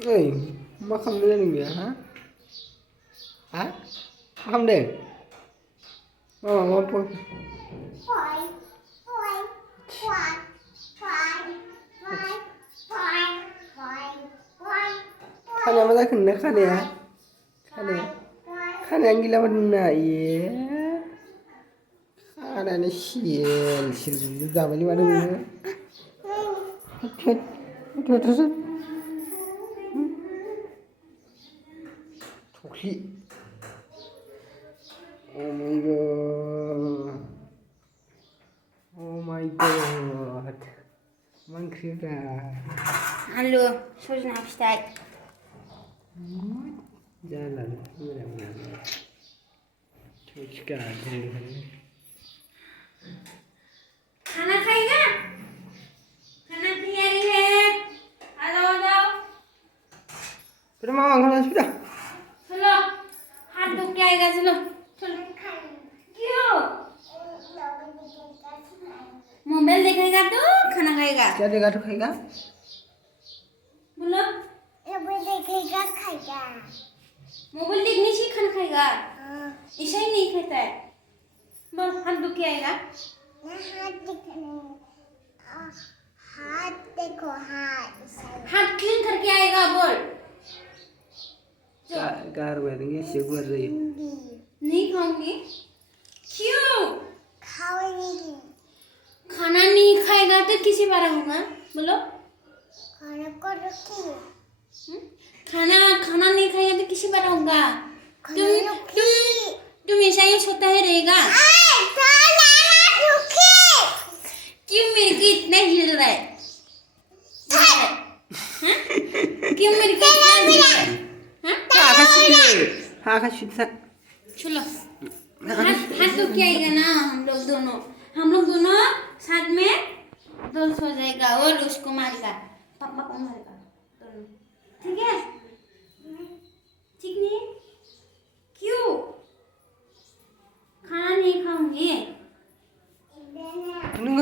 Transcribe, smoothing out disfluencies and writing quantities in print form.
ओइ मा खालामदों नों बेयो हा? हा? मा खालामदों? मा खानाया मा जाखो नोंना खानाया? खानायानो गैला माथो नोंना इये खानायानो सिल सिल जाबायलै माथो नोङो थख्लि Oh my god मा ओंख्रिब्रा आलु सजना फिथाइ जालालै मोजां थोस गाज्रि खाना खाएगा खाना तैयारी है आ जाओ बेटा मामा खाना सुधा चलो हाथ धो के आएगा चलो क्यों मोबाइल देखेगा तो खाना खाएगा क्या देगा तो खाएगा बोलो मोबाइल देखेगा खाएगा मोबाइल देखने से खाना खाएगा ऐसा ही नहीं खाता है बोल हाथ धो के आएगा हाथ देखो हाथ क्लीन करके आएगा बोल गार हुआ देंगे शेगुआ रही नहीं खाऊंगी क्यों खाऊंगी खाना नहीं खाएगा तो किसी बार होगा बोलो खाना को रखिए खाना नहीं खाएगा तो किसी बार होगा तुम ऐसा ही सोता ही रहेगा क्यों मेरे को इतना हिल रहा है क्यों मेरे को इतना हिल रहा है हाँ चलो हाथ धो के आएगा ना हम लोग दोनों साथ में दोस्त हो जाएगा और उसको मारेगा पापा को मारेगा दोनों ठीक है ठीक नहीं क्यों खाना नहीं खाऊंगी नों